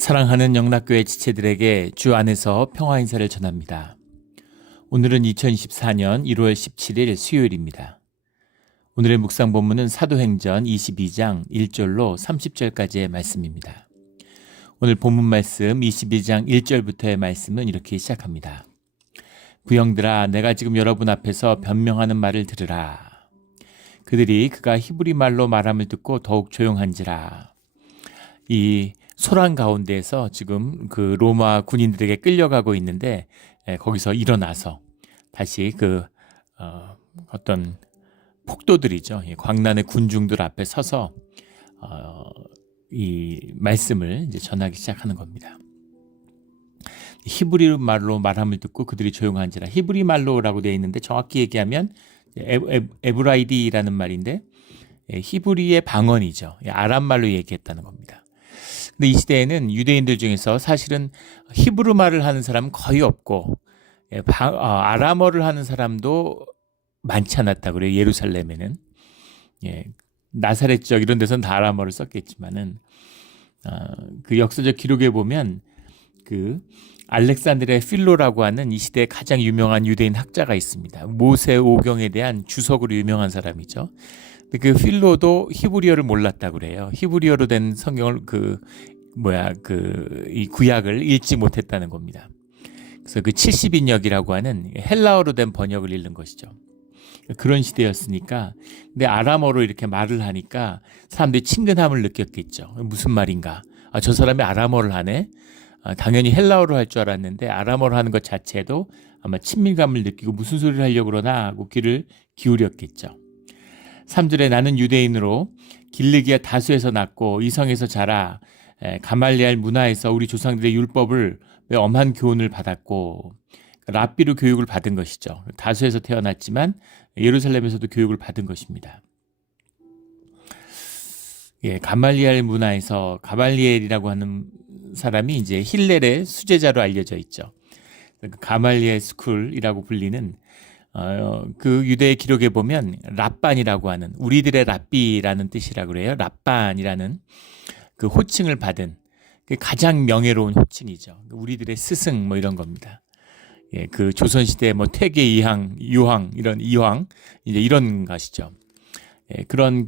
사랑하는 영락교회 지체들에게 주 안에서 평화 인사를 전합니다. 오늘은 2024년 1월 17일 수요일입니다. 오늘의 묵상 본문은 사도행전 22장 1절로 30절까지의 말씀입니다. 오늘 본문 말씀 22장 1절부터의 말씀은 이렇게 시작합니다. 부형들아, 내가 지금 여러분 앞에서 변명하는 말을 들으라. 그들이 그가 히브리 말로 말함을 듣고 더욱 조용한지라. 이 소란 가운데에서 지금 그 로마 군인들에게 끌려가고 있는데 거기서 일어나서 다시 어떤 폭도들이죠. 광란의 군중들 앞에 서서 이 말씀을 이제 전하기 시작하는 겁니다. 히브리 말로 말함을 듣고 그들이 조용한지라. 히브리 말로라고 되어 있는데 정확히 얘기하면 에브라이디라는 말인데 히브리의 방언이죠. 아람 말로 얘기했다는 겁니다. 근데 이 시대에는 유대인들 중에서 사실은 히브리 말을 하는 사람은 거의 없고 아람어를 하는 사람도 많지 않았다고 그래요. 예루살렘에는. 나사렛 지역 이런 데서는 다 아람어를 썼겠지만은 그 역사적 기록에 보면 그 알렉산드리아 필로라고 하는 이 시대의 가장 유명한 유대인 학자가 있습니다. 모세 오경에 대한 주석으로 유명한 사람이죠. 그 필로도 히브리어를 몰랐다고 그래요. 히브리어로 된 성경을 이 구약을 읽지 못했다는 겁니다. 그래서 그 70인역이라고 하는 헬라어로 된 번역을 읽는 것이죠. 그런 시대였으니까. 근데 아람어로 이렇게 말을 하니까 사람들이 친근함을 느꼈겠죠. 무슨 말인가? 저 사람이 아람어를 하네? 당연히 헬라어로 할 줄 알았는데 아람어로 하는 것 자체도 아마 친밀감을 느끼고 무슨 소리를 하려고 그러나 하고 귀를 기울였겠죠. 3절에 나는 유대인으로 길르기아 다수에서 났고 이성에서 자라 가말리알 문화에서 우리 조상들의 율법을 엄한 교훈을 받았고 랍비로 교육을 받은 것이죠. 다수에서 태어났지만 예루살렘에서도 교육을 받은 것입니다. 가말리알 문화에서 가말리엘이라고 하는 사람이 이제 힐렐의 수제자로 알려져 있죠. 가말리엘 스쿨이라고 불리는 그 유대의 기록에 보면 랍반이라고 하는 우리들의 랍비라는 뜻이라고 그래요. 랍반이라는 그 호칭을 받은 그 가장 명예로운 호칭이죠. 우리들의 스승 이런 겁니다. 그 조선시대 퇴계 이황, 유황 이런 이황 이제 이런 것이죠. 그런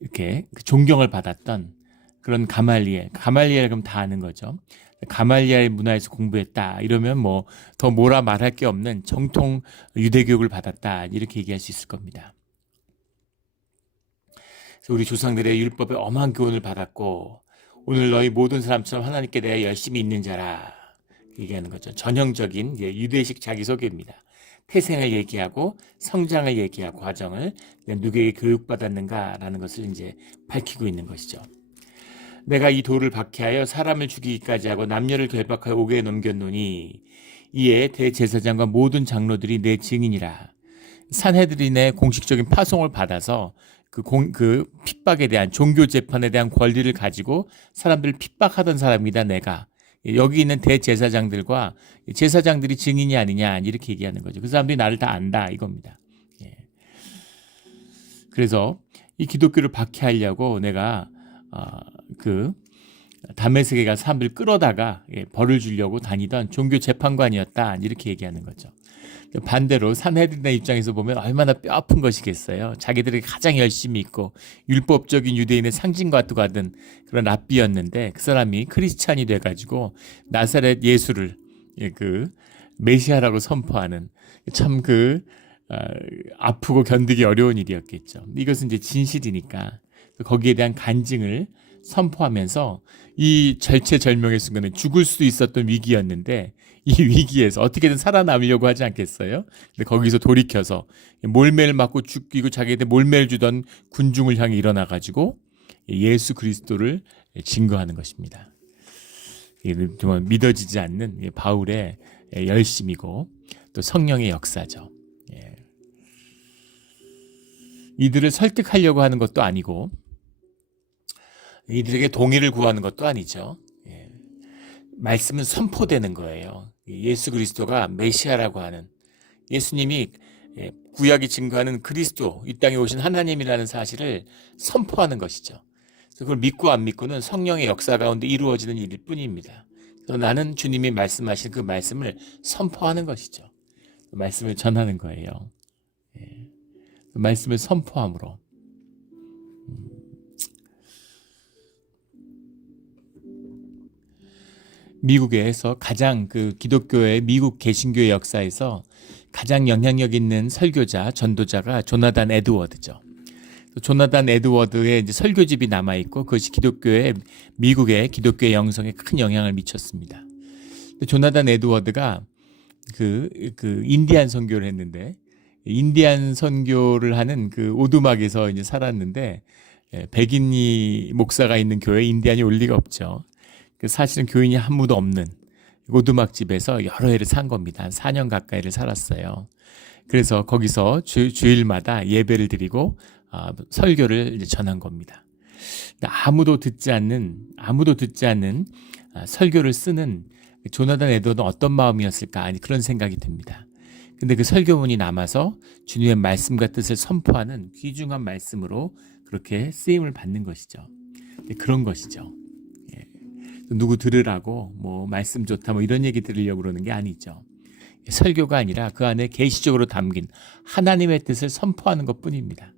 이렇게 존경을 받았던 그런 가말리엘 그럼 다 아는 거죠. 가말리엘 문화에서 공부했다 이러면 더 뭐라 말할 게 없는 정통 유대 교육을 받았다 이렇게 얘기할 수 있을 겁니다. 그래서 우리 조상들의 율법에 엄한 교훈을 받았고 오늘 너희 모든 사람처럼 하나님께 대해 열심히 있는 자라 얘기하는 거죠. 전형적인 유대식 자기소개입니다. 태생을 얘기하고 성장을 얘기하고 과정을 누구에게 교육받았는가라는 것을 이제 밝히고 있는 것이죠. 내가 이 돌을 박해하여 사람을 죽이기까지 하고 남녀를 결박하여 옥에 넘겼노니 이에 대제사장과 모든 장로들이 내 증인이라. 산헤드린의 공식적인 파송을 받아서 그 핍박에 대한 종교 재판에 대한 권리를 가지고 사람들을 핍박하던 사람이다 내가. 여기 있는 대제사장들과 제사장들이 증인이 아니냐 이렇게 얘기하는 거죠. 그 사람들이 나를 다 안다 이겁니다. 그래서 이 기독교를 박해하려고 내가 다메섹에 가서 사람들 끌어다가 벌을 주려고 다니던 종교 재판관이었다 이렇게 얘기하는 거죠. 반대로 산헤드린의 입장에서 보면 얼마나 뼈아픈 것이겠어요. 자기들이 가장 열심히 있고 율법적인 유대인의 상징과도 같은 그런 랍비였는데 그 사람이 크리스찬이 돼가지고 나사렛 예수를 메시아라고 선포하는 참 아프고 견디기 어려운 일이었겠죠. 이것은 이제 진실이니까 거기에 대한 간증을 선포하면서 이 절체절명의 순간에 죽을 수도 있었던 위기였는데 이 위기에서 어떻게든 살아남으려고 하지 않겠어요? 근데 거기서 돌이켜서 몰매를 맞고 죽이고 자기한테 몰매를 주던 군중을 향해 일어나가지고 예수 그리스도를 증거하는 것입니다. 정말 믿어지지 않는 바울의 열심이고 또 성령의 역사죠. 이들을 설득하려고 하는 것도 아니고 이들에게 동의를 구하는 것도 아니죠. 말씀은 선포되는 거예요. 예수 그리스도가 메시아라고 하는 예수님이 구약이 증거하는 그리스도 이 땅에 오신 하나님이라는 사실을 선포하는 것이죠. 그래서 그걸 믿고 안 믿고는 성령의 역사 가운데 이루어지는 일일 뿐입니다. 그래서 나는 주님이 말씀하신 그 말씀을 선포하는 것이죠. 그 말씀을 전하는 거예요. 예. 그 말씀을 선포함으로. 미국에서 가장 그 기독교의 미국 개신교의 역사에서 가장 영향력 있는 설교자, 전도자가 조나단 에드워드죠. 조나단 에드워드의 이제 설교집이 남아 있고 그것이 미국의 기독교의 영성에 큰 영향을 미쳤습니다. 조나단 에드워드가 그 인디안 선교를 했는데 인디안 선교를 하는 그 오두막에서 이제 살았는데 백인이 목사가 있는 교회에 인디안이 올 리가 없죠. 사실은 교인이 아무도 없는 오두막집에서 여러 해를 산 겁니다. 한 4년 가까이를 살았어요. 그래서 거기서 주일마다 예배를 드리고 설교를 이제 전한 겁니다. 아무도 듣지 않는 설교를 쓰는 조나단 에드워드는 어떤 마음이었을까? 아니 그런 생각이 듭니다. 근데 그 설교문이 남아서 주님의 말씀과 뜻을 선포하는 귀중한 말씀으로 그렇게 쓰임을 받는 것이죠. 그런 것이죠. 누구 들으라고 뭐 말씀 좋다 뭐 이런 얘기 들으려고 그러는 게 아니죠. 설교가 아니라 그 안에 계시적으로 담긴 하나님의 뜻을 선포하는 것뿐입니다.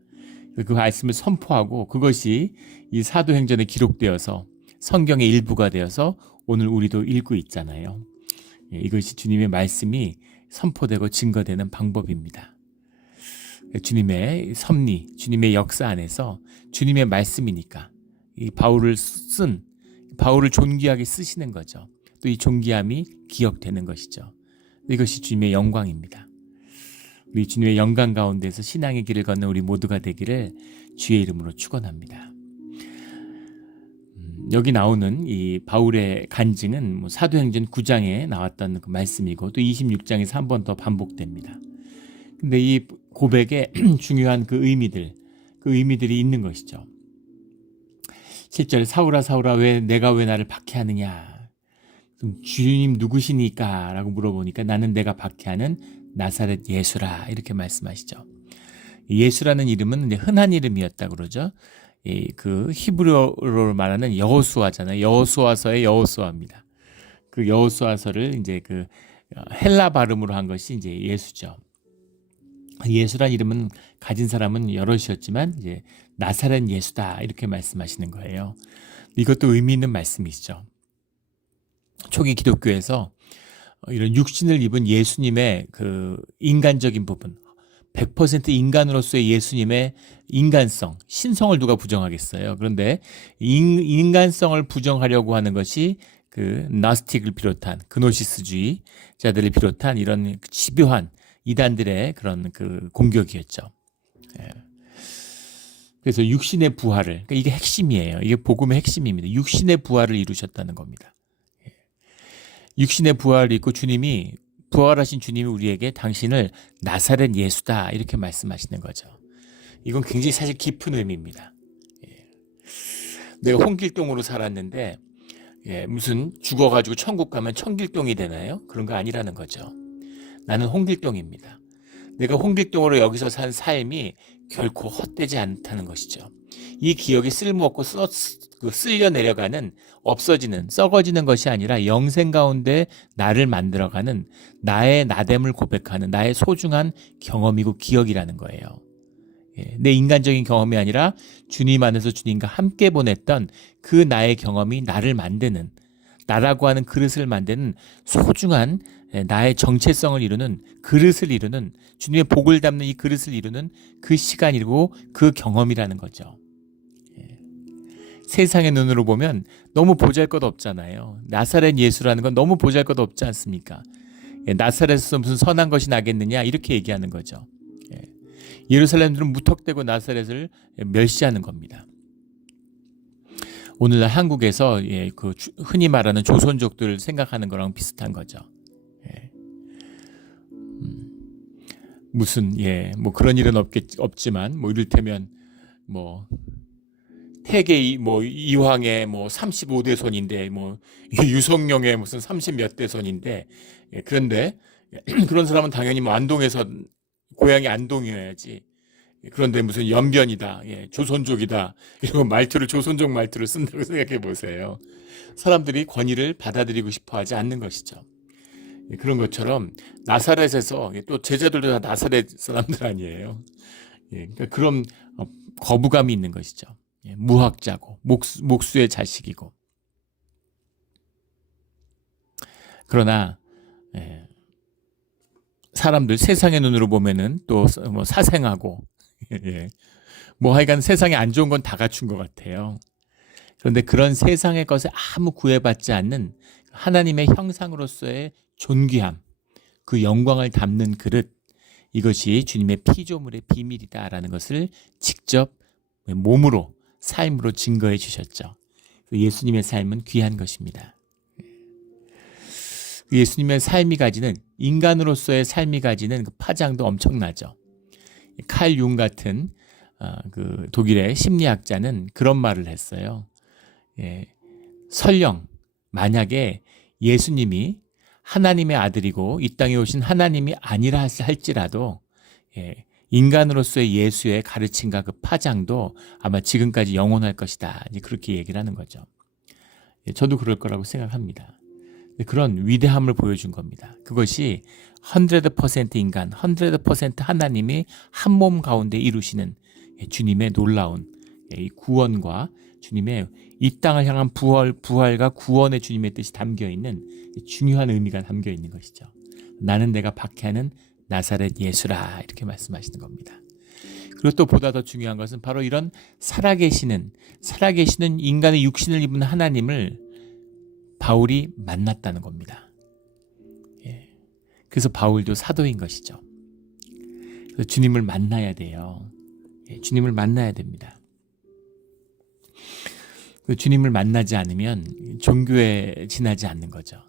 그 말씀을 선포하고 그것이 이 사도행전에 기록되어서 성경의 일부가 되어서 오늘 우리도 읽고 있잖아요. 이것이 주님의 말씀이 선포되고 증거되는 방법입니다. 주님의 섭리, 주님의 역사 안에서 주님의 말씀이니까 이 바울을 존귀하게 쓰시는 거죠. 또 이 존귀함이 기억되는 것이죠. 이것이 주님의 영광입니다. 우리 주님의 영광 가운데서 신앙의 길을 걷는 우리 모두가 되기를 주의 이름으로 축원합니다. 여기 나오는 이 바울의 간증은 뭐 사도행전 9장에 나왔던 그 말씀이고 또 26장에서 한 번 더 반복됩니다. 근데 이 고백에 중요한 그 의미들이 있는 것이죠. 7절 사울아 사울아 내가 왜 나를 박해하느냐. 그럼 주님 누구시니까 라고 물어보니까 나는 내가 박해하는 나사렛 예수라 이렇게 말씀하시죠. 예수라는 이름은 이제 흔한 이름이었다 그러죠. 그 히브리어로 말하는 여호수아잖아요. 여호수아서의 여호수아입니다. 그 여호수아서를 이제 그 헬라 발음으로 한 것이 이제 예수죠. 예수란 이름은 가진 사람은 여럿이었지만 이제 나사렛 예수다 이렇게 말씀하시는 거예요. 이것도 의미 있는 말씀이시죠. 초기 기독교에서 이런 육신을 입은 예수님의 그 인간적인 부분, 100% 인간으로서의 예수님의 인간성, 신성을 누가 부정하겠어요. 그런데 인간성을 부정하려고 하는 것이 그 나스틱을 비롯한 그노시스주의자들을 비롯한 이런 집요한 이단들의 그런 그 공격이었죠. 그래서 육신의 부활을, 그러니까 이게 핵심이에요. 이게 복음의 핵심입니다. 육신의 부활을 이루셨다는 겁니다. 육신의 부활을 입고 부활하신 주님이 우리에게 당신을 나사렛 예수다 이렇게 말씀하시는 거죠. 이건 굉장히 사실 깊은 의미입니다. 내가 홍길동으로 살았는데 무슨 죽어가지고 천국 가면 청길동이 되나요? 그런 거 아니라는 거죠. 나는 홍길동입니다. 내가 홍길동으로 여기서 산 삶이 결코 헛되지 않다는 것이죠. 이 기억이 쓸모없고 쓸려 내려가는 없어지는 썩어지는 것이 아니라 영생 가운데 나를 만들어가는 나의 나됨을 고백하는 나의 소중한 경험이고 기억이라는 거예요. 내 인간적인 경험이 아니라 주님 안에서 주님과 함께 보냈던 그 나의 경험이 나를 만드는 나라고 하는 그릇을 만드는 소중한 나의 정체성을 이루는 그릇을 이루는 주님의 복을 담는 이 그릇을 이루는 그 시간이고 그 경험이라는 거죠. 세상의 눈으로 보면 너무 보잘것없잖아요. 나사렛 예수라는 건 너무 보잘것없지 않습니까? 나사렛에서 무슨 선한 것이 나겠느냐 이렇게 얘기하는 거죠. 예루살렘들은 무턱대고 나사렛을 멸시하는 겁니다. 오늘날 한국에서 그 흔히 말하는 조선족들을 생각하는 거랑 비슷한 거죠. 무슨 뭐 그런 일은 없지만 뭐 이를테면 뭐 태계 이황의 뭐 35대 손인데 뭐 유성룡의 무슨 30몇 대 손인데 그런데 그런 사람은 당연히 뭐 안동에서 고향이 안동이어야지 그런데 무슨 연변이다, 조선족이다, 이러고 말투를 조선족 말투를 쓴다고 생각해 보세요. 사람들이 권위를 받아들이고 싶어 하지 않는 것이죠. 그런 것처럼 나사렛에서 또 제자들도 다 나사렛 사람들 아니에요. 그러니까 그런 거부감이 있는 것이죠. 무학자고 목수의 자식이고. 그러나 사람들 세상의 눈으로 보면은 또 뭐 사생하고 뭐 하여간 세상에 안 좋은 건 다 갖춘 것 같아요. 그런데 그런 세상의 것에 아무 구애받지 않는 하나님의 형상으로서의 존귀함, 그 영광을 담는 그릇, 이것이 주님의 피조물의 비밀이다라는 것을 직접 몸으로, 삶으로 증거해 주셨죠. 예수님의 삶은 귀한 것입니다. 예수님의 삶이 가지는, 인간으로서의 삶이 가지는 그 파장도 엄청나죠. 칼 융 같은 그 독일의 심리학자는 그런 말을 했어요. 설령 만약에 예수님이 하나님의 아들이고 이 땅에 오신 하나님이 아니라 할지라도 인간으로서의 예수의 가르침과 그 파장도 아마 지금까지 영원할 것이다. 그렇게 얘기를 하는 거죠. 저도 그럴 거라고 생각합니다. 그런 위대함을 보여준 겁니다. 그것이 100% 인간, 100% 하나님이 한 몸 가운데 이루시는 주님의 놀라운 이 구원과 주님의 이 땅을 향한 부활과 구원의 주님의 뜻이 담겨있는 중요한 의미가 담겨있는 것이죠. 나는 내가 박해하는 나사렛 예수라, 이렇게 말씀하시는 겁니다. 그리고 또 보다 더 중요한 것은 바로 이런 살아계시는 인간의 육신을 입은 하나님을 바울이 만났다는 겁니다. 그래서 바울도 사도인 것이죠. 그래서 주님을 만나야 돼요. 주님을 만나야 됩니다. 주님을 만나지 않으면 종교에 지나지 않는 거죠.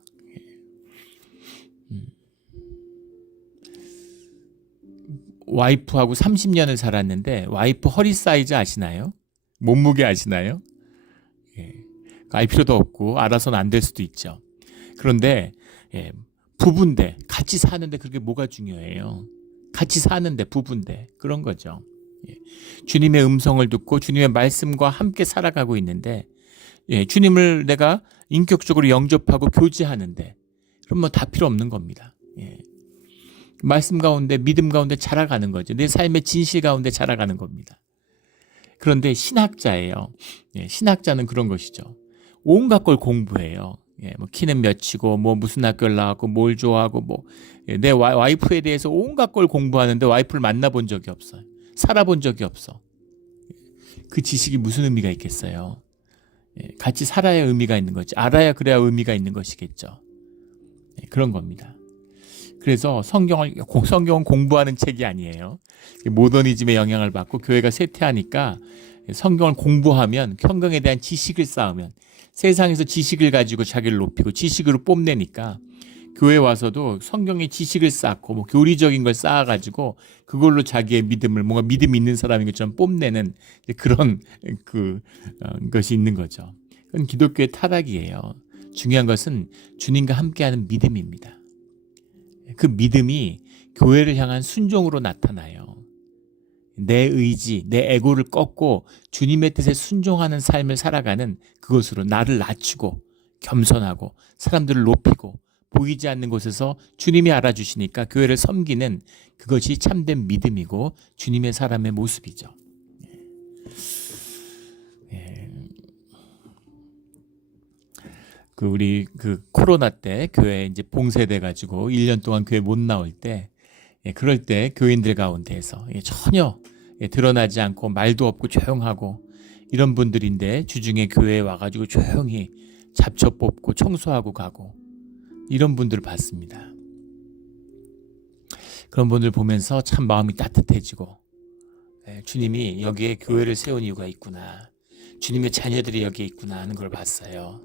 와이프하고 30년을 살았는데 와이프 허리 사이즈 아시나요? 몸무게 아시나요? 알 필요도 없고 알아서는 안 될 수도 있죠. 그런데 부부인데 같이 사는데 그게 뭐가 중요해요? 같이 사는데 부부인데 그런 거죠. 주님의 음성을 듣고 주님의 말씀과 함께 살아가고 있는데 주님을 내가 인격적으로 영접하고 교제하는데 그럼 뭐 다 필요 없는 겁니다. 말씀 가운데 믿음 가운데 자라가는 거죠. 내 삶의 진실 가운데 자라가는 겁니다. 그런데 신학자예요. 신학자는 그런 것이죠. 온갖 걸 공부해요. 뭐 키는 몇이고 뭐 무슨 학교를 나왔고 뭘 좋아하고 뭐 내 와이프에 대해서 온갖 걸 공부하는데 와이프를 만나본 적이 없어요. 살아본 적이 없어. 그 지식이 무슨 의미가 있겠어요? 같이 살아야 의미가 있는 거지. 알아야 그래야 의미가 있는 것이겠죠. 그런 겁니다. 그래서 성경은 공부하는 책이 아니에요. 모더니즘의 영향을 받고 교회가 쇠퇴하니까 성경을 공부하면, 성경에 대한 지식을 쌓으면, 세상에서 지식을 가지고 자기를 높이고 지식으로 뽐내니까 교회 와서도 성경의 지식을 쌓고 뭐 교리적인 걸 쌓아가지고 그걸로 자기의 믿음을 뭔가 믿음 있는 사람인 것처럼 뽐내는 그런 것이 있는 거죠. 그건 기독교의 타락이에요. 중요한 것은 주님과 함께하는 믿음입니다. 그 믿음이 교회를 향한 순종으로 나타나요. 내 의지, 내 에고를 꺾고 주님의 뜻에 순종하는 삶을 살아가는 그것으로 나를 낮추고 겸손하고 사람들을 높이고 보이지 않는 곳에서 주님이 알아주시니까 교회를 섬기는 그것이 참된 믿음이고 주님의 사람의 모습이죠. 우리 코로나 때 교회 이제 봉쇄돼 가지고 1년 동안 교회 못 나올 때, 그럴 때 교인들 가운데에서 전혀 드러나지 않고 말도 없고 조용하고 이런 분들인데 주중에 교회에 와가지고 조용히 잡초 뽑고 청소하고 가고 이런 분들을 봤습니다. 그런 분들 보면서 참 마음이 따뜻해지고 주님이 여기에 교회를 세운 이유가 있구나, 주님의 자녀들이 여기에 있구나 하는 걸 봤어요.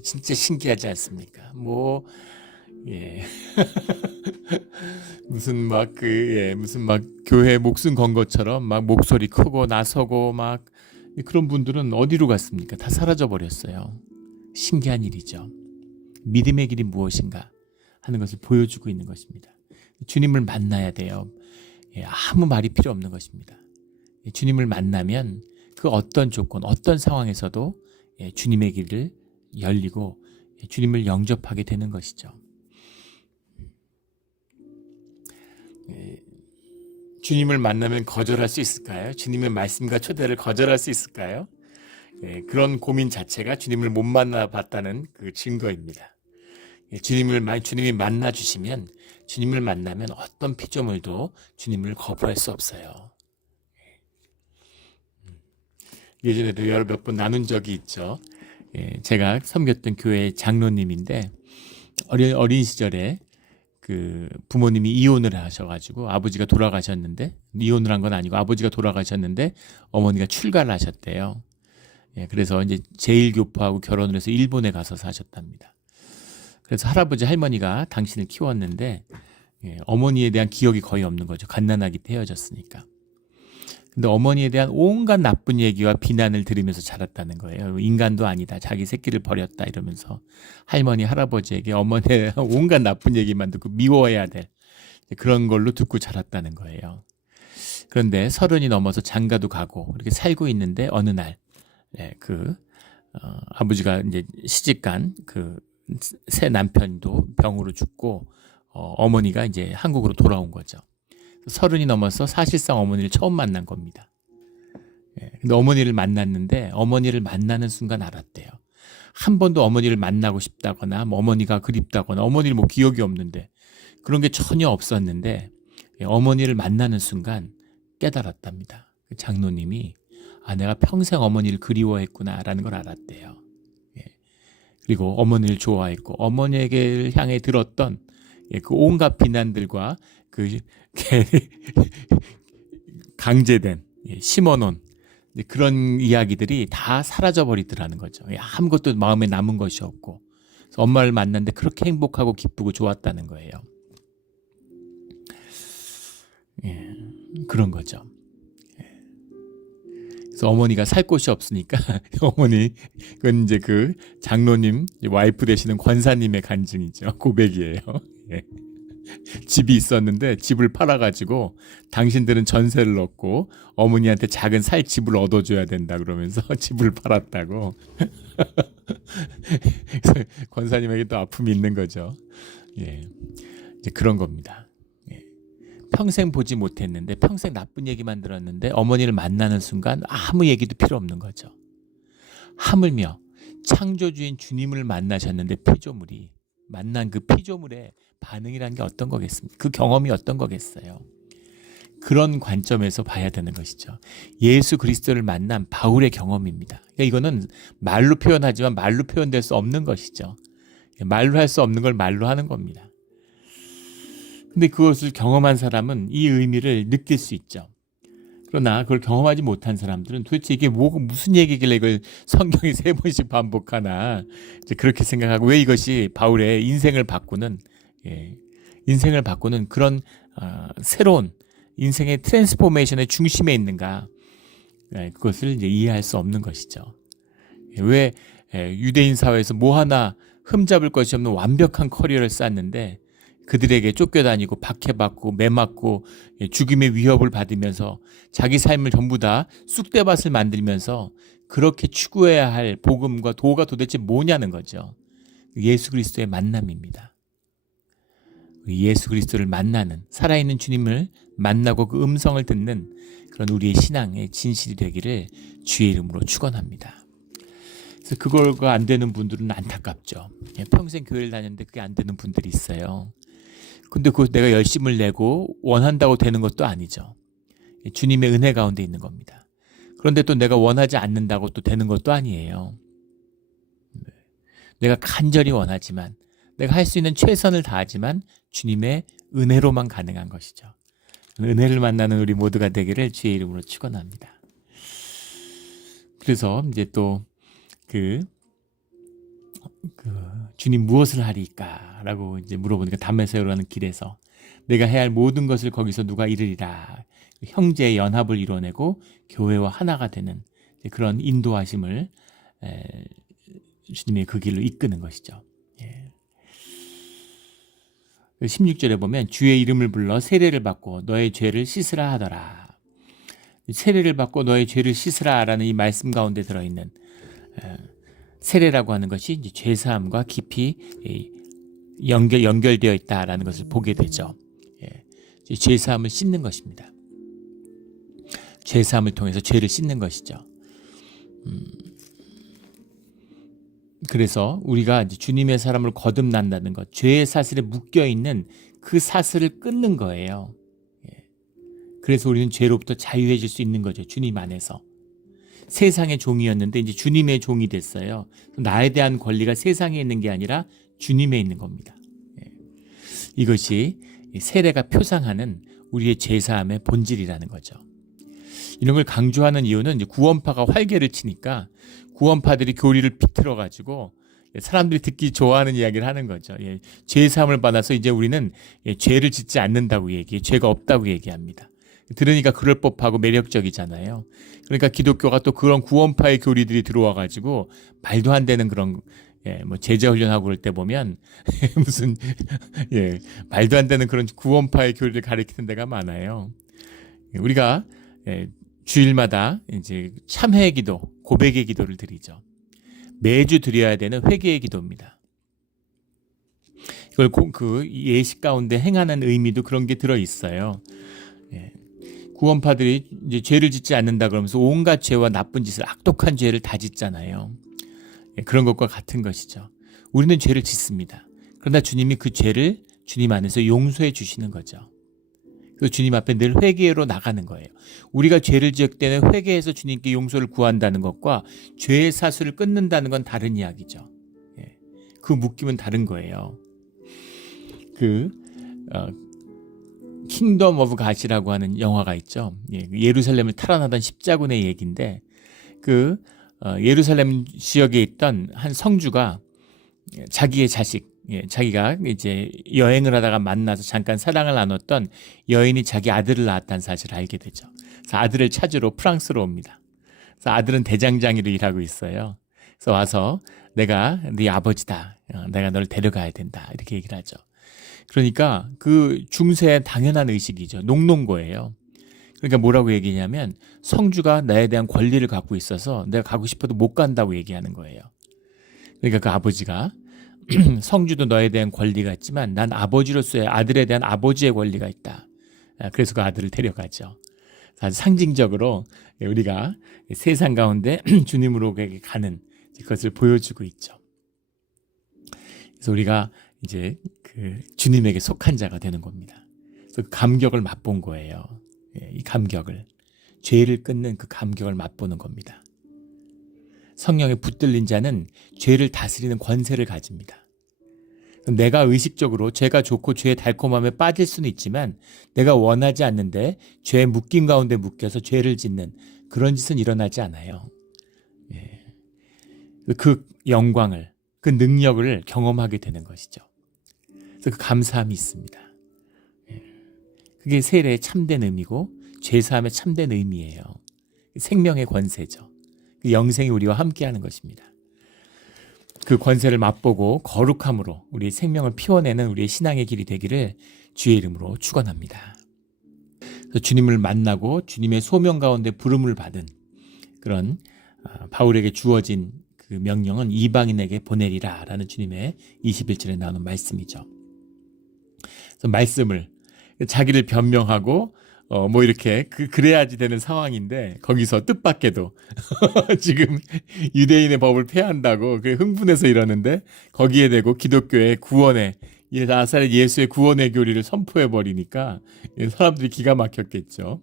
진짜 신기하지 않습니까? 무슨 막 교회 목숨 건 것처럼 막 목소리 크고 나서고 막 그런 분들은 어디로 갔습니까? 다 사라져 버렸어요. 신기한 일이죠. 믿음의 길이 무엇인가 하는 것을 보여주고 있는 것입니다. 주님을 만나야 돼요. 아무 말이 필요 없는 것입니다. 주님을 만나면 그 어떤 조건, 어떤 상황에서도 주님의 길을 열리고 주님을 영접하게 되는 것이죠. 주님을 만나면 거절할 수 있을까요? 주님의 말씀과 초대를 거절할 수 있을까요? 그런 고민 자체가 주님을 못 만나봤다는 그 증거입니다. 주님이 만나주시면, 주님을 만나면 어떤 피조물도 주님을 거부할 수 없어요. 예전에도 여러 몇 번 나눈 적이 있죠. 제가 섬겼던 교회 장로님인데, 어린 시절에 그 부모님이 이혼을 하셔가지고 아버지가 돌아가셨는데, 이혼을 한 건 아니고 아버지가 돌아가셨는데 어머니가 출가를 하셨대요. 그래서 이제 제1교포하고 결혼을 해서 일본에 가서 사셨답니다. 그래서 할아버지 할머니가 당신을 키웠는데 어머니에 대한 기억이 거의 없는 거죠. 갓난아기 때 헤어졌으니까. 근데 어머니에 대한 온갖 나쁜 얘기와 비난을 들으면서 자랐다는 거예요. 인간도 아니다. 자기 새끼를 버렸다 이러면서 할머니 할아버지에게 어머니의 온갖 나쁜 얘기만 듣고 미워해야 될 그런 걸로 듣고 자랐다는 거예요. 그런데 30이 넘어서 장가도 가고 이렇게 살고 있는데 어느 날 아버지가 이제 시집간 그 새 남편도 병으로 죽고 어머니가 이제 한국으로 돌아온 거죠. 30이 넘어서 사실상 어머니를 처음 만난 겁니다. 근데 어머니를 만났는데 어머니를 만나는 순간 알았대요. 한 번도 어머니를 만나고 싶다거나 뭐 어머니가 그립다거나 어머니를 뭐 기억이 없는데 그런 게 전혀 없었는데 어머니를 만나는 순간 깨달았답니다. 장로님이 내가 평생 어머니를 그리워했구나라는 걸 알았대요. 그리고 어머니를 좋아했고 어머니에게 향해 들었던 그 온갖 비난들과 그 강제된 심어놓은 그런 이야기들이 다 사라져 버리더라는 거죠. 아무것도 마음에 남은 것이 없고 그래서 엄마를 만났는데 그렇게 행복하고 기쁘고 좋았다는 거예요. 그런 거죠. 그래서 어머니가 살 곳이 없으니까 어머니 그건 이제 그 장로님 와이프 되시는 권사님의 간증이죠. 고백이에요. 집이 있었는데 집을 팔아가지고 당신들은 전세를 넣고 어머니한테 작은 살 집을 얻어줘야 된다 그러면서 집을 팔았다고. 그래서 권사님에게 또 아픔이 있는 거죠. 이제 그런 겁니다. 평생 보지 못했는데 평생 나쁜 얘기만 들었는데 어머니를 만나는 순간 아무 얘기도 필요 없는 거죠. 하물며 창조주인 주님을 만나셨는데 피조물이 만난 그 피조물의 반응이란 게 어떤 거겠습니까? 그 경험이 어떤 거겠어요? 그런 관점에서 봐야 되는 것이죠. 예수 그리스도를 만난 바울의 경험입니다. 그러니까 이거는 말로 표현하지만 말로 표현될 수 없는 것이죠. 말로 할 수 없는 걸 말로 하는 겁니다. 근데 그것을 경험한 사람은 이 의미를 느낄 수 있죠. 그러나 그걸 경험하지 못한 사람들은 도대체 이게 무슨 얘기길래 이걸 성경이 3번씩 반복하나 이제 그렇게 생각하고 왜 이것이 바울의 인생을 바꾸는 그런 새로운 인생의 트랜스포메이션의 중심에 있는가 그것을 이제 이해할 수 없는 것이죠. 왜 유대인 사회에서 뭐 하나 흠잡을 것이 없는 완벽한 커리어를 쌓았는데 그들에게 쫓겨다니고 박해받고 매맞고 죽임의 위협을 받으면서 자기 삶을 전부 다 쑥대밭을 만들면서 그렇게 추구해야 할 복음과 도가 도대체 뭐냐는 거죠. 예수 그리스도의 만남입니다. 예수 그리스도를 만나는 살아있는 주님을 만나고 그 음성을 듣는 그런 우리의 신앙의 진실이 되기를 주의 이름으로 축원합니다. 그래서 그거가 안 되는 분들은 안타깝죠. 평생 교회를 다녔는데 그게 안 되는 분들이 있어요. 근데 그거 내가 열심을 내고 원한다고 되는 것도 아니죠. 주님의 은혜 가운데 있는 겁니다. 그런데 또 내가 원하지 않는다고 또 되는 것도 아니에요. 내가 간절히 원하지만 내가 할 수 있는 최선을 다하지만 주님의 은혜로만 가능한 것이죠. 은혜를 만나는 우리 모두가 되기를 주의 이름으로 축원합니다. 그래서 이제 또 주님 무엇을 하리까? 라고 이제 물어보니까 담메색으로 가는 길에서 내가 해야 할 모든 것을 거기서 누가 이루리라. 형제의 연합을 이뤄내고 교회와 하나가 되는 그런 인도하심을 주님의 그 길로 이끄는 것이죠. 16절에 보면 주의 이름을 불러 세례를 받고 너의 죄를 씻으라 하더라. 세례를 받고 너의 죄를 씻으라라는 이 말씀 가운데 들어있는 세례라고 하는 것이 이제 죄사함과 깊이 연결되어 있다라는 것을 보게 되죠. 죄사함을 씻는 것입니다. 죄사함을 통해서 죄를 씻는 것이죠. 그래서 우리가 이제 주님의 사람을 거듭난다는 것, 죄의 사슬에 묶여 있는 그 사슬을 끊는 거예요. 그래서 우리는 죄로부터 자유해질 수 있는 거죠. 주님 안에서. 세상의 종이었는데 이제 주님의 종이 됐어요. 나에 대한 권리가 세상에 있는 게 아니라 주님에 있는 겁니다. 이것이 세례가 표상하는 우리의 죄사함의 본질이라는 거죠. 이런 걸 강조하는 이유는 이제 구원파가 활개를 치니까 구원파들이 교리를 비틀어 가지고 사람들이 듣기 좋아하는 이야기를 하는 거죠. 죄사함을 받아서 이제 우리는 죄를 짓지 않는다고 얘기해, 죄가 없다고 얘기합니다. 들으니까 그럴 법하고 매력적이잖아요. 그러니까 기독교가 또 그런 구원파의 교리들이 들어와 가지고 말도 안 되는 그런 뭐 제자 훈련하고 그럴 때 보면 무슨 말도 안 되는 그런 구원파의 교리를 가리키는 데가 많아요. 우리가 주일마다 이제 참회의 기도, 고백의 기도를 드리죠. 매주 드려야 되는 회개의 기도입니다. 이걸 그 예식 가운데 행하는 의미도 그런 게 들어 있어요. 구원파들이 이제 죄를 짓지 않는다 그러면서 온갖 죄와 나쁜 짓을, 악독한 죄를 다 짓잖아요. 그런 것과 같은 것이죠. 우리는 죄를 짓습니다. 그러나 주님이 그 죄를 주님 안에서 용서해 주시는 거죠. 그 주님 앞에 늘 회개로 나가는 거예요. 우리가 죄를 지을 때는 회개해서 주님께 용서를 구한다는 것과 죄의 사슬을 끊는다는 건 다른 이야기죠. 그 묶임은 다른 거예요. 킹덤 오브 갓이라고 하는 영화가 있죠. 예루살렘을 탈환하던 십자군의 얘기인데 예루살렘 지역에 있던 한 성주가 자기의 자식, 자기가 이제 여행을 하다가 만나서 잠깐 사랑을 나눴던 여인이 자기 아들을 낳았다는 사실을 알게 되죠. 그래서 아들을 찾으러 프랑스로 옵니다. 그래서 아들은 대장장이로 일하고 있어요. 그래서 와서 내가 네 아버지다. 내가 너를 데려가야 된다. 이렇게 얘기를 하죠. 그러니까 그 중세의 당연한 의식이죠. 농농고예요. 그러니까 뭐라고 얘기냐면 성주가 나에 대한 권리를 갖고 있어서 내가 가고 싶어도 못 간다고 얘기하는 거예요. 그러니까 그 아버지가 성주도 너에 대한 권리가 있지만 난 아버지로서의 아들에 대한 아버지의 권리가 있다. 그래서 그 아들을 데려가죠. 아주 상징적으로 우리가 세상 가운데 주님으로 가는 그것을 보여주고 있죠. 그래서 우리가 이제 그 주님에게 속한 자가 되는 겁니다. 그래서 그 감격을 맛본 거예요. 이 감격을, 죄를 끊는 그 감격을 맛보는 겁니다. 성령에 붙들린 자는 죄를 다스리는 권세를 가집니다. 내가 의식적으로 죄가 좋고 죄의 달콤함에 빠질 수는 있지만 내가 원하지 않는데 죄의 묶임 가운데 묶여서 죄를 짓는 그런 짓은 일어나지 않아요. 그 영광을, 그 능력을 경험하게 되는 것이죠. 그래서 그 감사함이 있습니다. 그게 세례의 참된 의미고 죄사함의 참된 의미예요. 생명의 권세죠. 그 영생이 우리와 함께하는 것입니다. 그 권세를 맛보고 거룩함으로 우리의 생명을 피워내는 우리의 신앙의 길이 되기를 주의 이름으로 축원합니다. 주님을 만나고 주님의 소명 가운데 부름을 받은 그런 바울에게 주어진 그 명령은 이방인에게 보내리라 라는 주님의 21절에 나오는 말씀이죠. 그래서 말씀을 자기를 변명하고 뭐 이렇게 그래야지 되는 상황인데 거기서 뜻밖에도 지금 유대인의 법을 폐한다고 흥분해서 이러는데 거기에 대고 기독교의 구원의 나사렛 예수의 구원의 교리를 선포해 버리니까 사람들이 기가 막혔겠죠.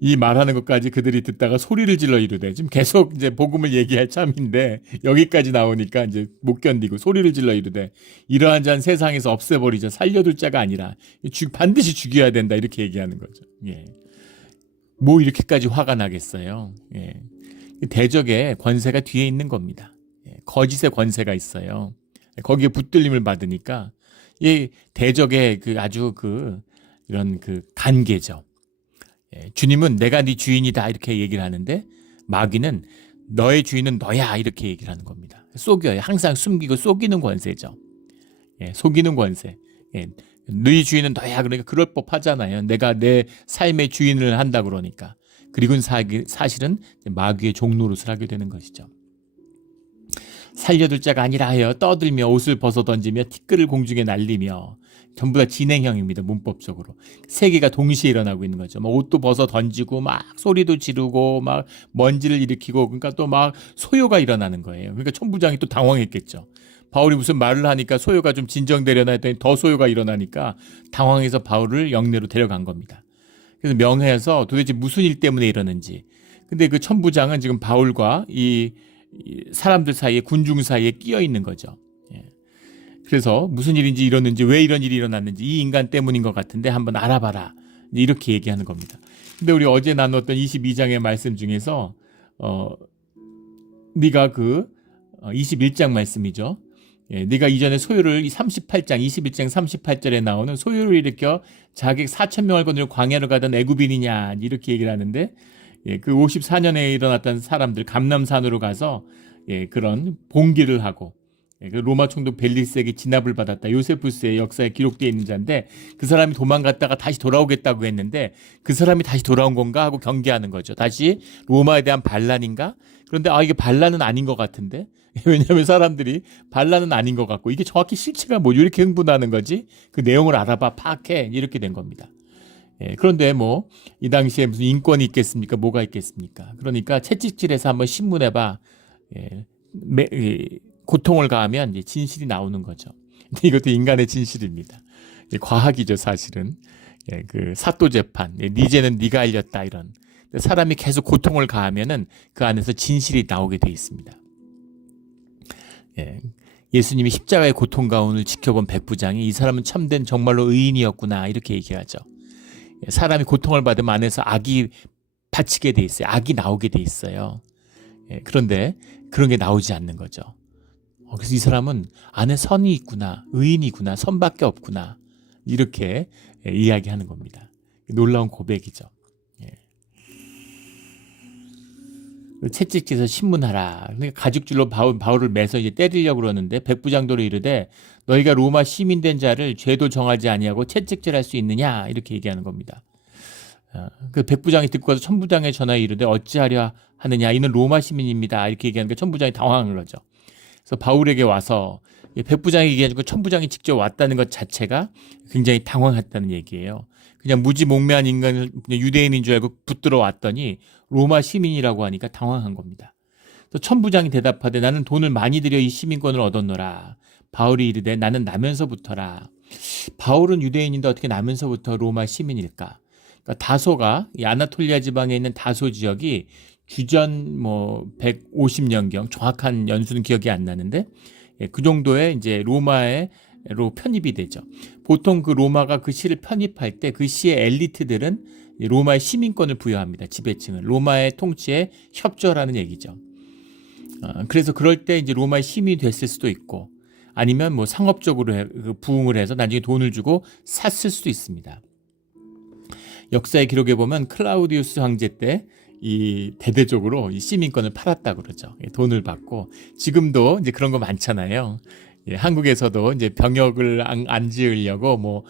이 말하는 것까지 그들이 듣다가 소리를 질러 이르되 지금 계속 이제 복음을 얘기할 참인데 여기까지 나오니까 이제 못 견디고 소리를 질러 이르되 이러한 자는 세상에서 없애버리자 살려둘 자가 아니라 반드시 죽여야 된다 이렇게 얘기하는 거죠. 뭐 이렇게까지 화가 나겠어요. 대적의 권세가 뒤에 있는 겁니다. 거짓의 권세가 있어요. 거기에 붙들림을 받으니까 이 대적의 아주 이런 간계죠. 주님은 내가 네 주인이다 이렇게 얘기를 하는데 마귀는 너의 주인은 너야 이렇게 얘기를 하는 겁니다. 속여요. 항상 숨기고 속이는 권세죠. 속이는 권세. 예, 너희 주인은 너야. 그러니까 그럴 법하잖아요. 내가 내 삶의 주인을 한다 그러니까. 그리고는 사실은 마귀의 종노릇을 하게 되는 것이죠. 살려둘 자가 아니라 하여 떠들며 옷을 벗어 던지며 티끌을 공중에 날리며, 전부 다 진행형입니다. 문법적으로 세 개가 동시에 일어나고 있는 거죠. 뭐 옷도 벗어 던지고 막 소리도 지르고 막 먼지를 일으키고, 그러니까 또 막 소요가 일어나는 거예요. 그러니까 천부장이 또 당황했겠죠. 바울이 무슨 말을 하니까 소요가 좀 진정되려나 했더니 더 소요가 일어나니까 당황해서 바울을 영내로 데려간 겁니다. 그래서 명해서 도대체 무슨 일 때문에 이러는지. 근데 그 천부장은 지금 바울과 이 사람들 사이에, 군중 사이에 끼어 있는 거죠. 예. 그래서 무슨 일인지 이러는지, 왜 이런 일이 일어났는지, 이 인간 때문인 것 같은데 한번 알아봐라, 이렇게 얘기하는 겁니다. 근데 우리 어제 나눴던 22장의 말씀 중에서 네가 21장 말씀이죠. 예, 네가 이전에 소요를 38장 21장 38절에 나오는 소요를 일으켜 자객 4,000명을 거느려 광야로 가던 애굽인이냐, 이렇게 얘기를 하는데, 예, 그 54년에 일어났던 사람들 감람산으로 가서 그런 봉기를 하고, 그 로마 총독 벨리스에게 진압을 받았다. 요세푸스의 역사에 기록되어 있는 자인데, 그 사람이 도망갔다가 다시 돌아오겠다고 했는데 그 사람이 다시 돌아온 건가 하고 경계하는 거죠. 다시 로마에 대한 반란인가? 그런데 이게 반란은 아닌 것 같은데, 왜냐하면 사람들이 반란은 아닌 것 같고, 이게 정확히 실체가 뭐죠? 이렇게 흥분하는 거지? 그 내용을 알아봐, 파악해, 이렇게 된 겁니다. 예, 그런데 뭐 이 당시에 무슨 인권이 있겠습니까? 뭐가 있겠습니까? 그러니까 채찍질해서 한번 신문해봐. 예, 고통을 가하면 이제 진실이 나오는 거죠. 근데 이것도 인간의 진실입니다. 예, 과학이죠, 사실은. 예, 그 사또 재판, 네 죄는 네가 알렸다, 이런. 사람이 계속 고통을 가하면은 그 안에서 진실이 나오게 돼 있습니다. 예, 예수님이 십자가의 고통 가운을 지켜본 백부장이 이 사람은 참된 정말로 의인이었구나, 이렇게 얘기하죠. 사람이 고통을 받으면 안에서 악이 받치게 돼 있어요. 악이 나오게 돼 있어요. 그런데 그런 게 나오지 않는 거죠. 그래서 이 사람은 안에 선이 있구나, 의인이구나, 선밖에 없구나, 이렇게 이야기하는 겁니다. 놀라운 고백이죠. 채찍질해서 신문하라. 그러니까 가죽줄로 바울을 매서 이제 때리려고 그러는데, 백부장도로 이르되 너희가 로마 시민 된 자를 죄도 정하지 아니하고 채찍질할 수 있느냐, 이렇게 얘기하는 겁니다. 그 백부장이 듣고 와서 천부장에 전하여 이르되 어찌하려 하느냐, 이는 로마 시민입니다, 이렇게 얘기하니까 천부장이 당황한 거죠. 그래서 바울에게 와서, 백부장이 얘기하고 천부장이 직접 왔다는 것 자체가 굉장히 당황했다는 얘기예요. 그냥 무지몽매한 인간을 유대인인 줄 알고 붙들어 왔더니 로마 시민이라고 하니까 당황한 겁니다. 그래서 천부장이 대답하되 나는 돈을 많이 들여 이 시민권을 얻었노라. 바울이 이르되 나는 나면서부터라. 바울은 유대인인데 어떻게 나면서부터 로마 시민일까? 그러니까 다소가, 이 아나톨리아 지방에 있는 다소 지역이 주전 150년경, 정확한 연수는 기억이 안 나는데, 그 정도의 이제 로마로 편입이 되죠. 보통 그 로마가 그 시를 편입할 때 그 시의 엘리트들은 로마의 시민권을 부여합니다. 지배층을 로마의 통치에 협조하라는 얘기죠. 그래서 그럴 때 이제 로마의 시민이 됐을 수도 있고, 아니면 뭐 상업적으로 부흥을 해서 나중에 돈을 주고 샀을 수도 있습니다. 역사의 기록에 보면 클라우디우스 황제 때 이 대대적으로 이 시민권을 팔았다 그러죠. 돈을 받고. 지금도 이제 그런 거 많잖아요. 한국에서도 이제 병역을 안 지으려고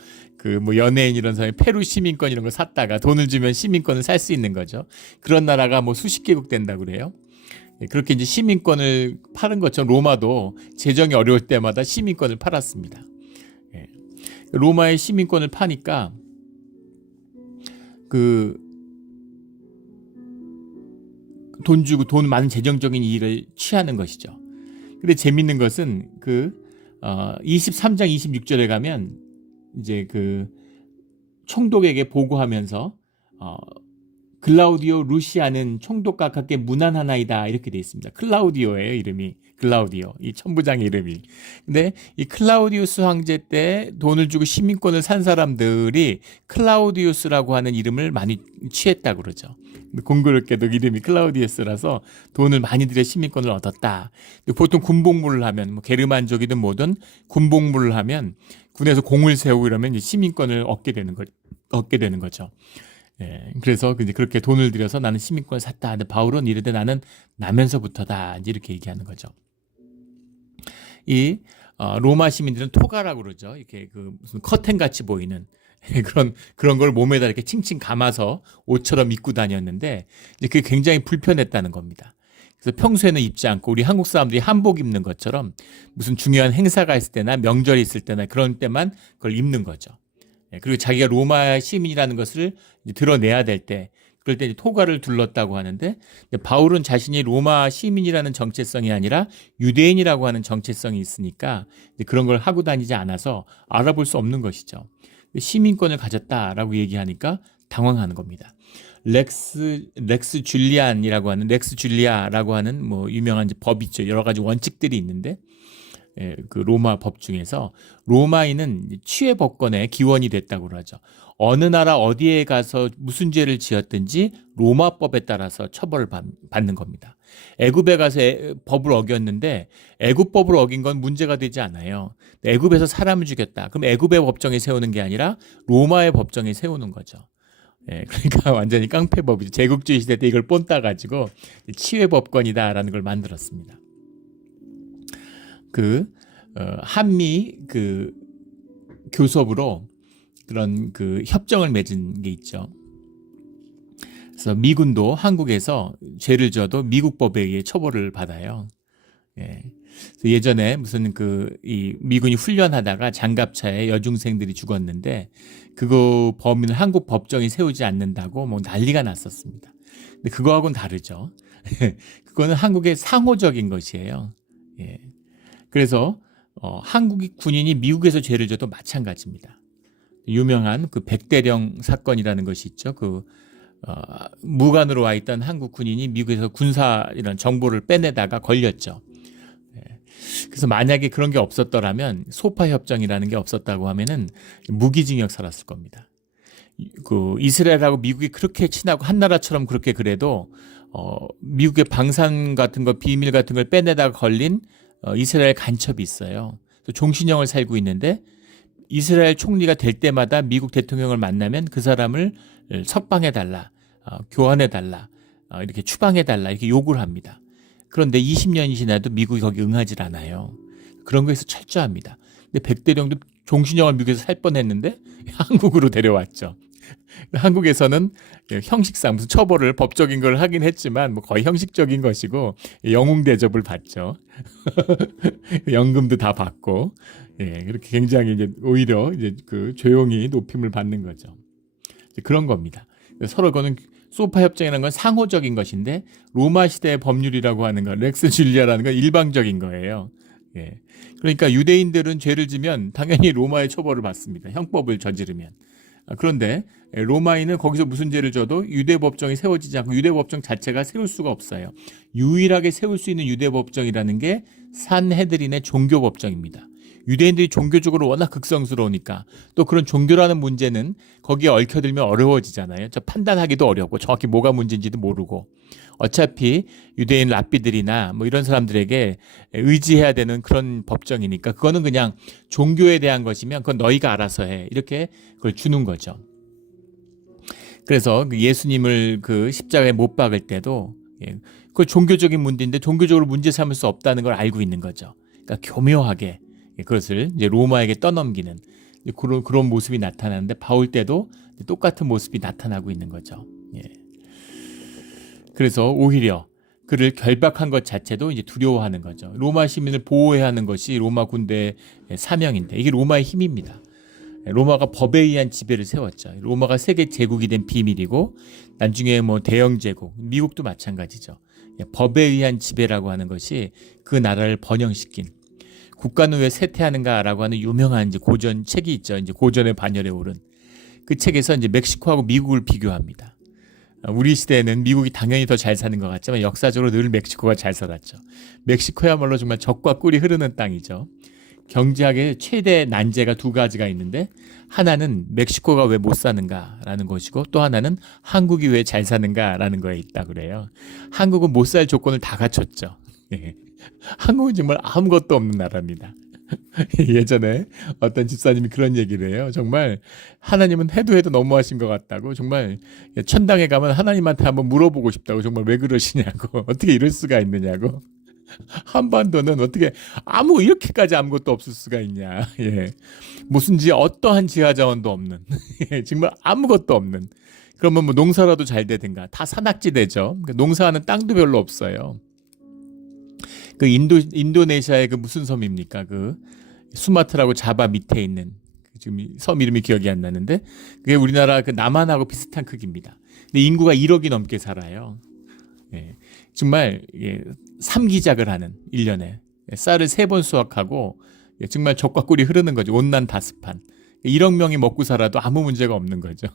연예인 이런 사람이 페루 시민권 이런 거 샀다가 돈을 주면 시민권을 살 수 있는 거죠. 그런 나라가 수십 개국 된다 그래요. 그렇게 이제 시민권을 파는 것처럼 로마도 재정이 어려울 때마다 시민권을 팔았습니다. 로마의 시민권을 파니까 돈 주고 돈 많은 재정적인 이익을 취하는 것이죠. 근데 재밌는 것은 23장 26절에 가면 이제 총독에게 보고하면서 클라우디오 루시아는 총독과 각계 무난하나이다, 이렇게 되어 있습니다. 클라우디오예요, 이름이. 클라우디오, 이 천부장의 이름이. 근데 이 클라우디우스 황제 때 돈을 주고 시민권을 산 사람들이 클라우디우스라고 하는 이름을 많이 취했다고 그러죠. 공교롭게도 이름이 클라우디우스라서 돈을 많이 들여 시민권을 얻었다. 보통 군복무를 하면 게르만족이든 뭐든 군복무를 하면 군에서 공을 세우고 이러면 시민권을 얻게 되는 거죠. 그래서 이제 그렇게 돈을 들여서 나는 시민권을 샀다. 근데 바울은 이르되 나는 나면서부터다, 이제 이렇게 얘기하는 거죠. 로마 시민들은 토가라고 그러죠. 이렇게 그 무슨 커튼 같이 보이는 그런 걸 몸에다 이렇게 칭칭 감아서 옷처럼 입고 다녔는데 이제 그게 굉장히 불편했다는 겁니다. 그래서 평소에는 입지 않고 우리 한국 사람들이 한복 입는 것처럼 무슨 중요한 행사가 있을 때나 명절이 있을 때나 그런 때만 그걸 입는 거죠. 그리고 자기가 로마 시민이라는 것을 이제 드러내야 될 때, 그럴 때 이제 토가를 둘렀다고 하는데, 바울은 자신이 로마 시민이라는 정체성이 아니라 유대인이라고 하는 정체성이 있으니까 그런 걸 하고 다니지 않아서 알아볼 수 없는 것이죠. 시민권을 가졌다라고 얘기하니까 당황하는 겁니다. 렉스 줄리아라고 하는 뭐 유명한 법 있죠. 여러 가지 원칙들이 있는데, 그 로마 법 중에서 로마인은 취해법권의 기원이 됐다고 그러죠. 어느 나라 어디에 가서 무슨 죄를 지었든지 로마법에 따라서 처벌을 받는 겁니다. 애굽에 가서 법을 어겼는데 애굽법을 어긴 건 문제가 되지 않아요. 애굽에서 사람을 죽였다. 그럼 애굽의 법정에 세우는 게 아니라 로마의 법정에 세우는 거죠. 그러니까 완전히 깡패법이죠. 제국주의 시대 때 이걸 뽐따 가지고 치외법권이다라는 걸 만들었습니다. 한미 교섭으로 그런 협정을 맺은 게 있죠. 그래서 미군도 한국에서 죄를 지어도 미국 법에 의해 처벌을 받아요. 예전에 무슨 이 미군이 훈련하다가 장갑차에 여중생들이 죽었는데 그거 범인을 한국 법정이 세우지 않는다고 뭐 난리가 났었습니다. 근데 그거하고는 다르죠. 그거는 한국의 상호적인 것이에요. 그래서 한국이 군인이 미국에서 죄를 져도 마찬가지입니다. 유명한 백대령 사건이라는 것이 있죠. 무관으로 와 있던 한국 군인이 미국에서 군사 이런 정보를 빼내다가 걸렸죠. 그래서 만약에 그런 게 없었더라면 소파 협정이라는 게 없었다고 하면은 무기징역 살았을 겁니다. 이스라엘하고 미국이 그렇게 친하고 한 나라처럼 그렇게 그래도 미국의 방산 같은 거 비밀 같은 걸 빼내다가 걸린 이스라엘 간첩이 있어요. 종신형을 살고 있는데 이스라엘 총리가 될 때마다 미국 대통령을 만나면 그 사람을 석방해달라, 교환해달라, 이렇게 추방해달라 이렇게 요구를 합니다. 그런데 20년이 지나도 미국이 거기 응하질 않아요. 그런 거에서 철저합니다. 근데 백대령도 종신형을 미국에서 살 뻔했는데 한국으로 데려왔죠. 한국에서는 형식상 무슨 처벌을 법적인 걸 하긴 했지만 뭐 거의 형식적인 것이고 영웅 대접을 받죠. 연금도 다 받고 그렇게 굉장히 오히려 조용히 높임을 받는 거죠. 그런 겁니다. 서로 그거는 소파 협정이라는 건 상호적인 것인데 로마 시대의 법률이라고 하는 건 렉스 줄리아라는 건 일방적인 거예요. 그러니까 유대인들은 죄를 지면 당연히 로마의 처벌을 받습니다. 형법을 저지르면. 그런데 로마인은 거기서 무슨 죄를 져도 유대법정이 세워지지 않고 유대법정 자체가 세울 수가 없어요. 유일하게 세울 수 있는 유대법정이라는 게 산헤드린의 종교법정입니다. 유대인들이 종교적으로 워낙 극성스러우니까 또 그런 종교라는 문제는 거기에 얽혀들면 어려워지잖아요. 판단하기도 어렵고 정확히 뭐가 문제인지도 모르고 어차피 유대인 랍비들이나 뭐 이런 사람들에게 의지해야 되는 그런 법정이니까 그거는 그냥 종교에 대한 것이면 그건 너희가 알아서 해 이렇게 그걸 주는 거죠. 그래서 예수님을 십자가에 못 박을 때도 그 종교적인 문제인데 종교적으로 문제 삼을 수 없다는 걸 알고 있는 거죠. 그러니까 교묘하게 그것을 이제 로마에게 떠넘기는 그런 모습이 나타나는데 바울 때도 똑같은 모습이 나타나고 있는 거죠. 그래서 오히려 그를 결박한 것 자체도 이제 두려워하는 거죠. 로마 시민을 보호해야 하는 것이 로마 군대의 사명인데 이게 로마의 힘입니다. 로마가 법에 의한 지배를 세웠죠. 로마가 세계 제국이 된 비밀이고 나중에 뭐 대영 제국, 미국도 마찬가지죠. 법에 의한 지배라고 하는 것이 그 나라를 번영시킨 국가는 왜 쇠퇴하는가라고 하는 유명한 이제 고전 책이 있죠. 이제 고전의 반열에 오른 그 책에서 이제 멕시코하고 미국을 비교합니다. 우리 시대에는 미국이 당연히 더 잘 사는 것 같지만 역사적으로 늘 멕시코가 잘 살았죠. 멕시코야말로 정말 적과 꿀이 흐르는 땅이죠. 경제학의 최대 난제가 두 가지가 있는데 하나는 멕시코가 왜 못 사는가라는 것이고 또 하나는 한국이 왜 잘 사는가라는 거에 있다 그래요. 한국은 못 살 조건을 다 갖췄죠. 한국은 정말 아무것도 없는 나라입니다. 예전에 어떤 집사님이 그런 얘기를 해요. 정말 하나님은 해도 너무하신 것 같다고 정말 천당에 가면 하나님한테 한번 물어보고 싶다고 정말 왜 그러시냐고 어떻게 이럴 수가 있느냐고 한반도는 어떻게 이렇게까지 아무것도 없을 수가 있냐. 예. 어떠한 지하 자원도 없는. 예, 정말 아무것도 없는. 그러면 뭐 농사라도 잘 되든가. 다 산악지대죠. 농사하는 땅도 별로 없어요. 그 인도네시아의 그 무슨 섬입니까? 그 수마트라고 자바 밑에 있는 지금 섬 이름이 기억이 안 나는데 그게 우리나라 그 남한하고 비슷한 크기입니다. 근데 인구가 1억이 넘게 살아요. 예. 정말 예, 삼기작을 하는 1년에 쌀을 3번 수확하고 예, 정말 젖과 꿀이 흐르는 거죠. 온난 다습한 1억 명이 먹고 살아도 아무 문제가 없는 거죠.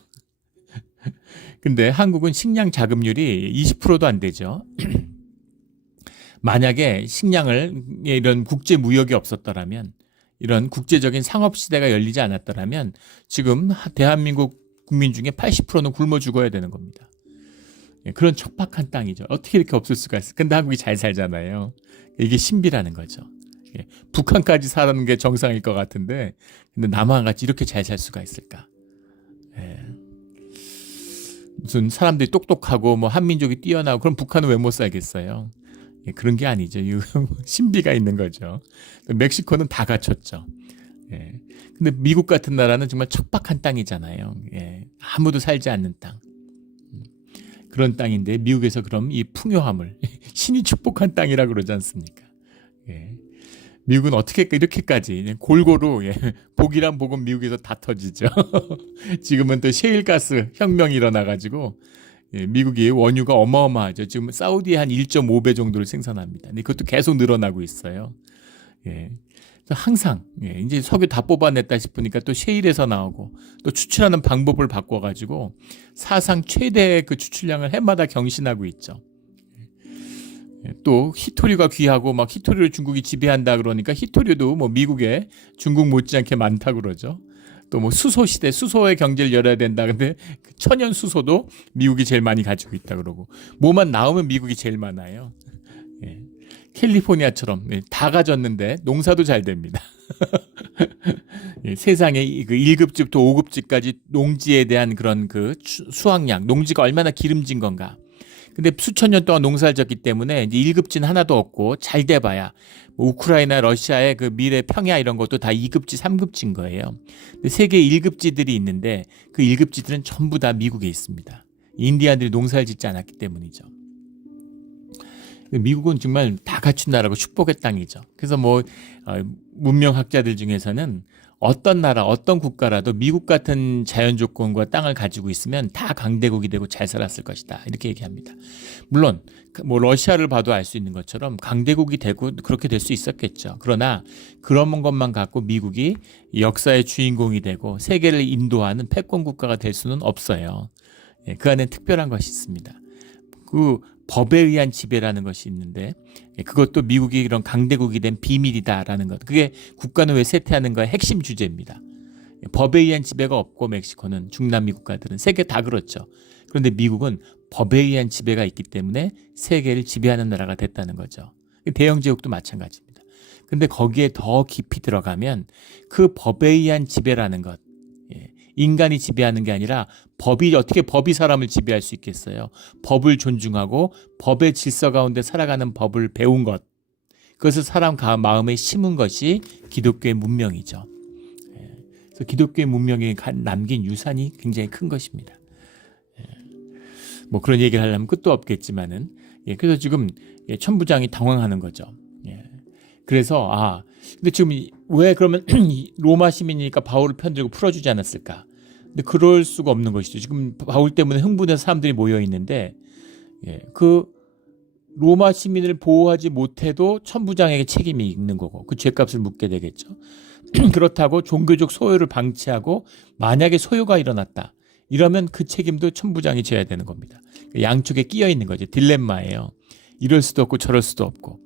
근데 한국은 식량 자급률이 20%도 안 되죠. 만약에 식량을 이런 국제 무역이 없었더라면 이런 국제적인 상업 시대가 열리지 않았더라면 지금 대한민국 국민 중에 80%는 굶어 죽어야 되는 겁니다. 그런 척박한 땅이죠. 어떻게 이렇게 없을 수가 있어? 근데 한국이 잘 살잖아요. 이게 신비라는 거죠. 북한까지 사는 게 정상일 것 같은데 근데 남한 같이 이렇게 잘 살 수가 있을까? 무슨 사람들이 똑똑하고 뭐 한민족이 뛰어나고 그럼 북한은 왜 못 살겠어요? 그런 게 아니죠. 신비가 있는 거죠. 멕시코는 다 갖췄죠. 근데 미국 같은 나라는 정말 척박한 땅이잖아요. 아무도 살지 않는 땅. 그런 땅인데 미국에서 그럼 이 풍요함을 신이 축복한 땅이라 그러지 않습니까? 미국은 어떻게 이렇게까지 골고루 복이란 복은 미국에서 다 터지죠. 지금은 또 셰일가스 혁명이 일어나가지고 미국이 원유가 어마어마하죠. 지금 사우디에 한 1.5배 정도를 생산합니다. 근데 그것도 계속 늘어나고 있어요. 항상 이제 석유 다 뽑아냈다 싶으니까 또 셰일에서 나오고 또 추출하는 방법을 바꿔가지고 사상 최대의 그 추출량을 해마다 경신하고 있죠. 또 히토류가 귀하고 막 히토류를 중국이 지배한다 그러니까 히토류도 뭐 미국에 중국 못지않게 많다 그러죠. 또 뭐 수소 시대 수소의 경제를 열어야 된다. 근데 천연 수소도 미국이 제일 많이 가지고 있다 그러고 뭐만 나오면 미국이 제일 많아요. 캘리포니아처럼 다 가졌는데 농사도 잘 됩니다. 세상에 그 1급집부터 5급집까지 농지에 대한 그런 그 수확량, 농지가 얼마나 기름진 건가. 근데 수천 년 동안 농사를 졌기 때문에 이제 1급지는 하나도 없고 잘 돼봐야 뭐 우크라이나, 러시아의 그 미래 평야 이런 것도 다 2급지, 3급지인 거예요. 근데 세계 1급지들이 있는데 그 1급지들은 전부 다 미국에 있습니다. 인디안들이 농사를 짓지 않았기 때문이죠. 미국은 정말 다 갖춘 나라고 축복의 땅이죠. 그래서 문명학자들 중에서는 어떤 나라, 어떤 국가라도 미국 같은 자연 조건과 땅을 가지고 있으면 다 강대국이 되고 잘 살았을 것이다. 이렇게 얘기합니다. 물론 뭐 러시아를 봐도 알 수 있는 것처럼 강대국이 되고 그렇게 될 수 있었겠죠. 그러나 그런 것만 갖고 미국이 역사의 주인공이 되고 세계를 인도하는 패권 국가가 될 수는 없어요. 그 안에 특별한 것이 있습니다. 그 법에 의한 지배라는 것이 있는데 그것도 미국이 이런 강대국이 된 비밀이다라는 것. 그게 국가는 왜 쇠퇴하는가의 핵심 주제입니다. 법에 의한 지배가 없고 멕시코는 중남미 국가들은 세계 다 그렇죠. 그런데 미국은 법에 의한 지배가 있기 때문에 세계를 지배하는 나라가 됐다는 거죠. 대영 제국도 마찬가지입니다. 그런데 거기에 더 깊이 들어가면 그 법에 의한 지배라는 것, 인간이 지배하는 게 아니라 어떻게 법이 사람을 지배할 수 있겠어요? 법을 존중하고 법의 질서 가운데 살아가는 법을 배운 것, 그것을 사람 마음에 심은 것이 기독교의 문명이죠. 그래서 기독교의 문명이 남긴 유산이 굉장히 큰 것입니다. 뭐 그런 얘기를 하려면 끝도 없겠지만은 그래서 지금 천부장이 당황하는 거죠. 그래서 근데 지금 왜 그러면 로마 시민이니까 바울을 편들고 풀어주지 않았을까? 근데 그럴 수가 없는 것이죠. 지금 바울 때문에 흥분해서 사람들이 모여 있는데 그 로마 시민을 보호하지 못해도 천부장에게 책임이 있는 거고 그 죄값을 묻게 되겠죠. 그렇다고 종교적 소요를 방치하고 만약에 소요가 일어났다. 이러면 그 책임도 천부장이 져야 되는 겁니다. 양쪽에 끼어 있는 거죠. 딜레마예요. 이럴 수도 없고 저럴 수도 없고.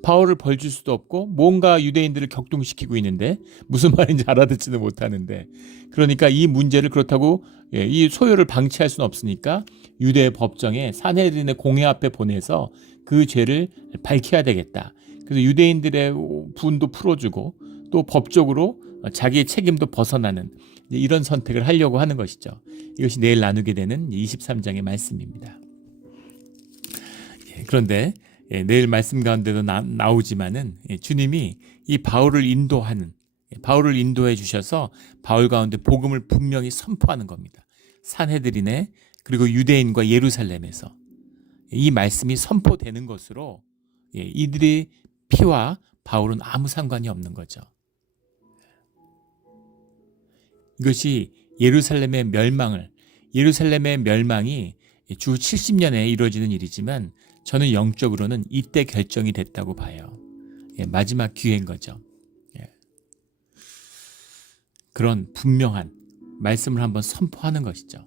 바울을 벌줄 수도 없고 뭔가 유대인들을 격동시키고 있는데 무슨 말인지 알아듣지는 못하는데 그러니까 이 문제를 그렇다고 이 소요를 방치할 수는 없으니까 유대 법정에 산헤드린의 공회 앞에 보내서 그 죄를 밝혀야 되겠다. 그래서 유대인들의 분도 풀어주고 또 법적으로 자기의 책임도 벗어나는 이런 선택을 하려고 하는 것이죠. 이것이 내일 나누게 되는 23장의 말씀입니다. 그런데 내일 말씀 가운데도 나오지만은 주님이 이 바울을 인도해 주셔서 바울 가운데 복음을 분명히 선포하는 겁니다. 산헤드린에 그리고 유대인과 예루살렘에서 이 말씀이 선포되는 것으로 이들의 피와 바울은 아무 상관이 없는 거죠. 이것이 예루살렘의 멸망이 주 70년에 이루어지는 일이지만 저는 영적으로는 이때 결정이 됐다고 봐요. 마지막 기회인 거죠. 그런 분명한 말씀을 한번 선포하는 것이죠.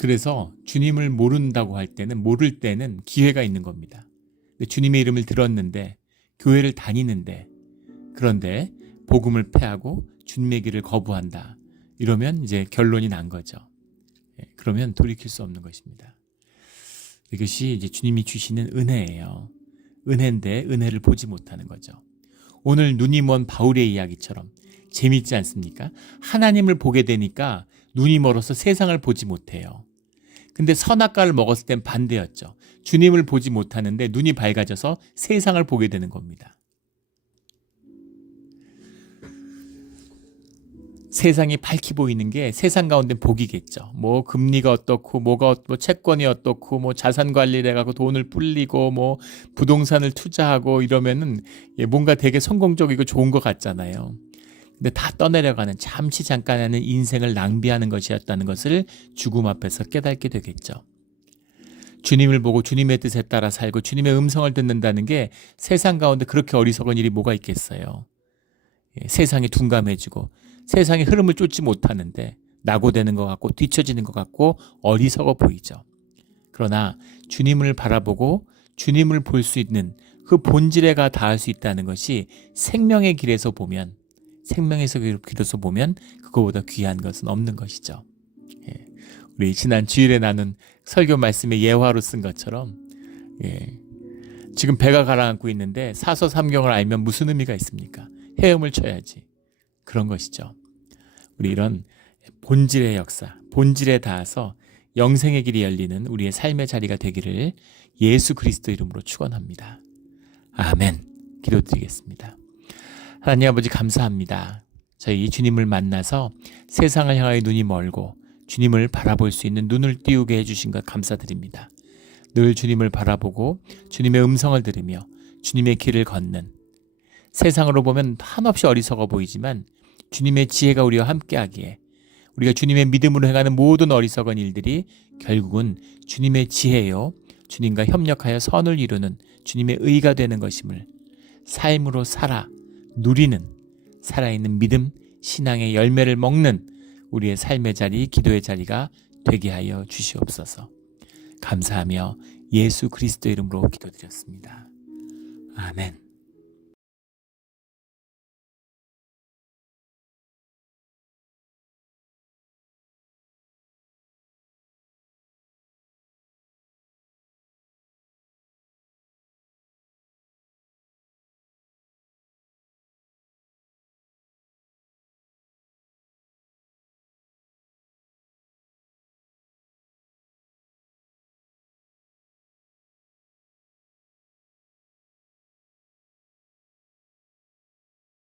그래서 주님을 모를 때는 기회가 있는 겁니다. 주님의 이름을 들었는데, 교회를 다니는데, 그런데 복음을 패하고 주님의 길을 거부한다. 이러면 이제 결론이 난 거죠. 그러면 돌이킬 수 없는 것입니다. 이것이 이제 주님이 주시는 은혜예요. 은혜인데 은혜를 보지 못하는 거죠. 오늘 눈이 먼 바울의 이야기처럼 재밌지 않습니까? 하나님을 보게 되니까 눈이 멀어서 세상을 보지 못해요. 근데 선악과를 먹었을 땐 반대였죠. 주님을 보지 못하는데 눈이 밝아져서 세상을 보게 되는 겁니다. 세상이 밝히 보이는 게 세상 가운데 복이겠죠. 뭐 금리가 어떻고 뭐 채권이 어떻고 뭐 자산 관리를 해가지고 돈을 불리고 뭐 부동산을 투자하고 이러면은 뭔가 되게 성공적이고 좋은 것 같잖아요. 근데 다 떠내려가는 잠시 잠깐 하는 인생을 낭비하는 것이었다는 것을 죽음 앞에서 깨닫게 되겠죠. 주님을 보고 주님의 뜻에 따라 살고 주님의 음성을 듣는다는 게 세상 가운데 그렇게 어리석은 일이 뭐가 있겠어요. 세상이 둔감해지고 세상의 흐름을 쫓지 못하는데 낙오되는 것 같고 뒤처지는 것 같고 어리석어 보이죠. 그러나 주님을 바라보고 주님을 볼 수 있는 그 본질에 닿을 수 있다는 것이 생명의 길에서 보면 그거보다 귀한 것은 없는 것이죠. 우리 지난 주일에 나눈 설교 말씀의 예화로 쓴 것처럼 지금 배가 가라앉고 있는데 사서삼경을 알면 무슨 의미가 있습니까? 헤엄을 쳐야지. 그런 것이죠. 우리 이런 본질의 역사, 본질에 닿아서 영생의 길이 열리는 우리의 삶의 자리가 되기를 예수 그리스도 이름으로 축원합니다. 아멘. 기도드리겠습니다. 하나님 아버지 감사합니다. 저희 주님을 만나서 세상을 향하여 눈이 멀고 주님을 바라볼 수 있는 눈을 띄우게 해주신 것 감사드립니다. 늘 주님을 바라보고 주님의 음성을 들으며 주님의 길을 걷는, 세상으로 보면 한없이 어리석어 보이지만 주님의 지혜가 우리와 함께하기에 우리가 주님의 믿음으로 행하는 모든 어리석은 일들이 결국은 주님의 지혜요, 주님과 협력하여 선을 이루는 주님의 의가 되는 것임을 삶으로 누리는 살아있는 믿음, 신앙의 열매를 먹는 우리의 삶의 자리, 기도의 자리가 되게 하여 주시옵소서. 감사하며 예수 그리스도 이름으로 기도드렸습니다. 아멘.